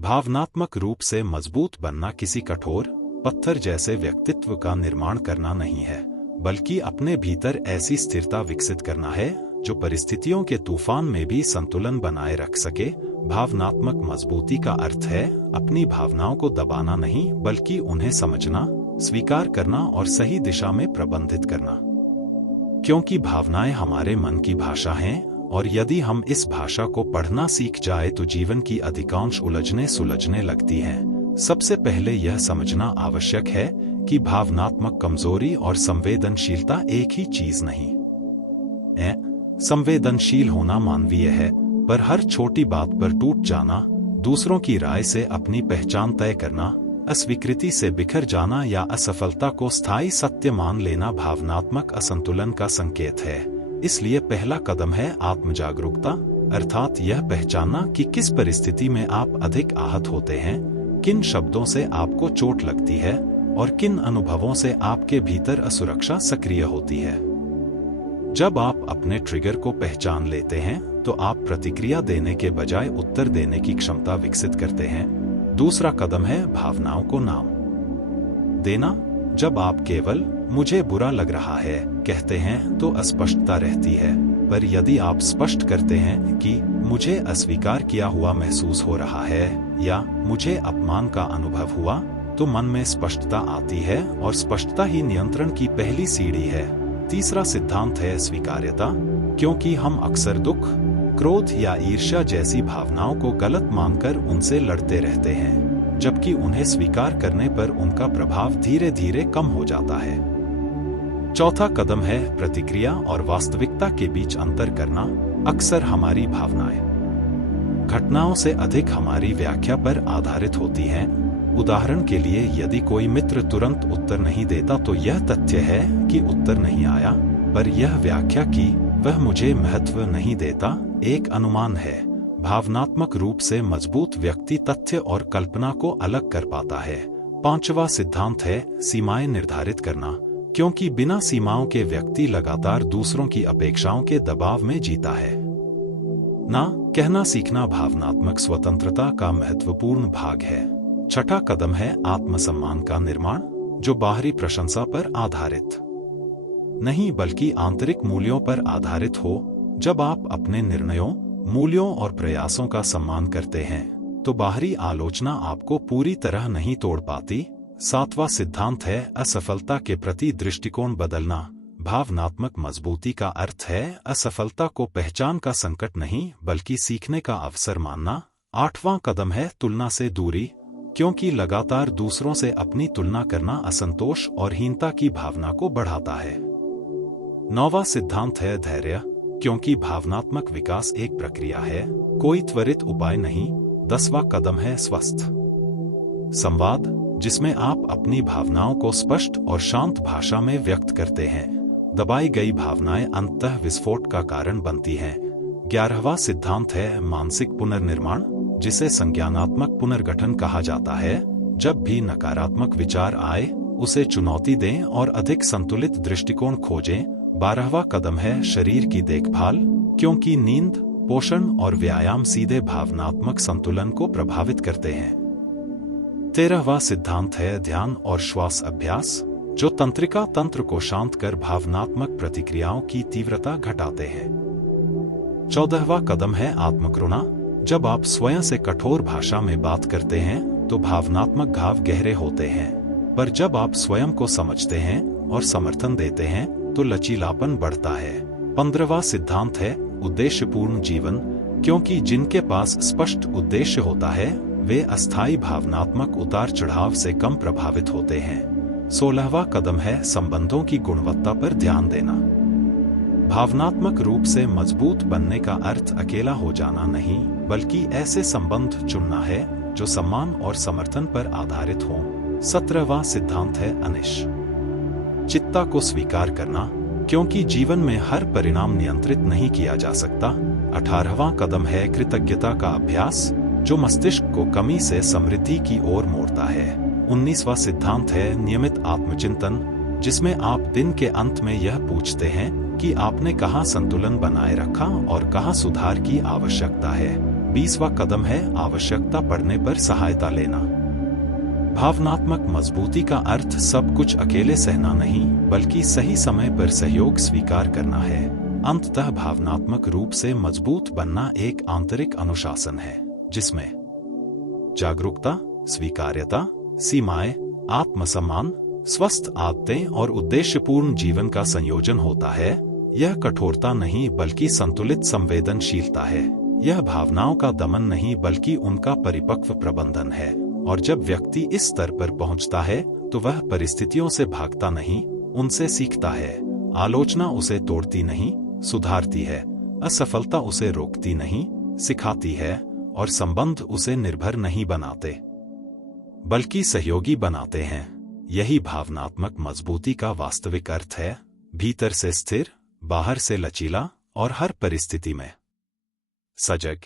भावनात्मक रूप से मजबूत बनना किसी कठोर पत्थर जैसे व्यक्तित्व का निर्माण करना नहीं है, बल्कि अपने भीतर ऐसी स्थिरता विकसित करना है जो परिस्थितियों के तूफान में भी संतुलन बनाए रख सके। भावनात्मक मजबूती का अर्थ है अपनी भावनाओं को दबाना नहीं, बल्कि उन्हें समझना, स्वीकार करना और सही दिशा में प्रबंधित करना। क्योंकि भावनाएं हमारे मन की भाषा हैं, और यदि हम इस भाषा को पढ़ना सीख जाए तो जीवन की अधिकांश उलझने सुलझने लगती हैं। सबसे पहले यह समझना आवश्यक है कि भावनात्मक कमजोरी और संवेदनशीलता एक ही चीज नहीं है। संवेदनशील होना मानवीय है, पर हर छोटी बात पर टूट जाना, दूसरों की राय से अपनी पहचान तय करना, अस्वीकृति से बिखर जाना या असफलता को स्थायी सत्य मान लेना भावनात्मक असंतुलन का संकेत है। इसलिए पहला कदम है आत्मजागरूकता, अर्थात यह पहचानना कि किस परिस्थिति में आप अधिक आहत होते हैं, किन शब्दों से आपको चोट लगती है और किन अनुभवों से आपके भीतर असुरक्षा सक्रिय होती है। जब आप अपने ट्रिगर को पहचान लेते हैं तो आप प्रतिक्रिया देने के बजाय उत्तर देने की क्षमता विकसित करते हैं। दूसरा कदम है भावनाओं को नाम देना। जब आप केवल मुझे बुरा लग रहा है कहते हैं तो अस्पष्टता रहती है, पर यदि आप स्पष्ट करते हैं कि मुझे अस्वीकार किया हुआ महसूस हो रहा है या मुझे अपमान का अनुभव हुआ, तो मन में स्पष्टता आती है और स्पष्टता ही नियंत्रण की पहली सीढ़ी है। तीसरा सिद्धांत है स्वीकार्यता, क्योंकि हम अक्सर दुख, क्रोध या ईर्ष्या जैसी भावनाओं को गलत मानकर उनसे लड़ते रहते हैं, जबकि उन्हें स्वीकार करने पर उनका प्रभाव धीरे धीरे कम हो जाता है। चौथा कदम है प्रतिक्रिया और वास्तविकता के बीच अंतर करना। अक्सर हमारी भावनाएं घटनाओं से अधिक हमारी व्याख्या पर आधारित होती हैं। उदाहरण के लिए, यदि कोई मित्र तुरंत उत्तर नहीं देता तो यह तथ्य है कि उत्तर नहीं आया, पर यह व्याख्या कि वह मुझे महत्व नहीं देता एक अनुमान है। भावनात्मक रूप से मजबूत व्यक्ति तथ्य और कल्पना को अलग कर पाता है। पांचवा सिद्धांत है सीमाएं निर्धारित करना, क्योंकि बिना सीमाओं के व्यक्ति लगातार दूसरों की अपेक्षाओं के दबाव में जीता है। ना कहना सीखना भावनात्मक स्वतंत्रता का महत्वपूर्ण भाग है। छठा कदम है आत्मसम्मान का निर्माण, जो बाहरी प्रशंसा पर आधारित नहीं बल्कि आंतरिक मूल्यों पर आधारित हो। जब आप अपने निर्णयों, मूल्यों और प्रयासों का सम्मान करते हैं तो बाहरी आलोचना आपको पूरी तरह नहीं तोड़ पाती। सातवां सिद्धांत है असफलता के प्रति दृष्टिकोण बदलना। भावनात्मक मजबूती का अर्थ है असफलता को पहचान का संकट नहीं बल्कि सीखने का अवसर मानना। आठवां कदम है तुलना से दूरी, क्योंकि लगातार दूसरों से अपनी तुलना करना असंतोष और हीनता की भावना को बढ़ाता है। नौवां सिद्धांत है धैर्य, क्योंकि भावनात्मक विकास एक प्रक्रिया है, कोई त्वरित उपाय नहीं। 10वां कदम है स्वस्थ संवाद, जिसमें आप अपनी भावनाओं को स्पष्ट और शांत भाषा में व्यक्त करते हैं। दबाई गई भावनाएं अंततः विस्फोट का कारण बनती हैं। 11वां सिद्धांत है मानसिक पुनर्निर्माण, जिसे संज्ञानात्मक पुनर्गठन कहा जाता है। जब भी नकारात्मक विचार आए, उसे चुनौती दें और अधिक संतुलित दृष्टिकोण खोजें। 12वां कदम है शरीर की देखभाल, क्योंकि नींद, पोषण और व्यायाम सीधे भावनात्मक संतुलन को प्रभावित करते हैं। 13वां सिद्धांत है ध्यान और श्वास अभ्यास, जो तंत्रिका तंत्र को शांत कर भावनात्मक प्रतिक्रियाओं की तीव्रता घटाते हैं। 14वां कदम है आत्मकरुणा। जब आप स्वयं से कठोर भाषा में बात करते हैं तो भावनात्मक घाव गहरे होते हैं, पर जब आप स्वयं को समझते हैं और समर्थन देते हैं तो लचीलापन बढ़ता है। 15वां सिद्धांत है उद्देश्यपूर्ण जीवन, क्योंकि जिनके पास स्पष्ट उद्देश्य होता है वे अस्थायी भावनात्मक उतार चढ़ाव से कम प्रभावित होते हैं। 16वां कदम है संबंधों की गुणवत्ता पर ध्यान देना। भावनात्मक रूप से मजबूत बनने का अर्थ अकेला हो जाना नहीं, बल्कि ऐसे संबंध चुनना है जो सम्मान और समर्थन पर आधारित हों। 17वां सिद्धांत है अनिश्चितता को स्वीकार करना, क्योंकि जीवन में हर परिणाम नियंत्रित नहीं किया जा सकता। 18वां कदम है कृतज्ञता का अभ्यास, जो मस्तिष्क को कमी से समृद्धि की ओर मोड़ता है। 19वां सिद्धांत है नियमित आत्मचिंतन, जिसमें आप दिन के अंत में यह पूछते हैं कि आपने कहाँ संतुलन बनाए रखा और कहाँ सुधार की आवश्यकता है। 20वां कदम है आवश्यकता पड़ने पर सहायता लेना। भावनात्मक मजबूती का अर्थ सब कुछ अकेले सहना नहीं, बल्कि सही समय पर सहयोग स्वीकार करना है। अंततः भावनात्मक रूप से मजबूत बनना एक आंतरिक अनुशासन है, जिसमें जागरूकता, स्वीकार्यता, सीमाएं, आत्मसम्मान, स्वस्थ आदतें और उद्देश्यपूर्ण जीवन का संयोजन होता है। यह कठोरता नहीं बल्कि संतुलित संवेदनशीलता है। यह भावनाओं का दमन नहीं बल्कि उनका परिपक्व प्रबंधन है। और जब व्यक्ति इस स्तर पर पहुंचता है तो वह परिस्थितियों से भागता नहीं, उनसे सीखता है। आलोचना उसे तोड़ती नहीं, सुधारती है। असफलता उसे रोकती नहीं, सिखाती है। और संबंध उसे निर्भर नहीं बनाते बल्कि सहयोगी बनाते हैं। यही भावनात्मक मजबूती का वास्तविक अर्थ है, भीतर से स्थिर, बाहर से लचीला और हर परिस्थिति में सजग।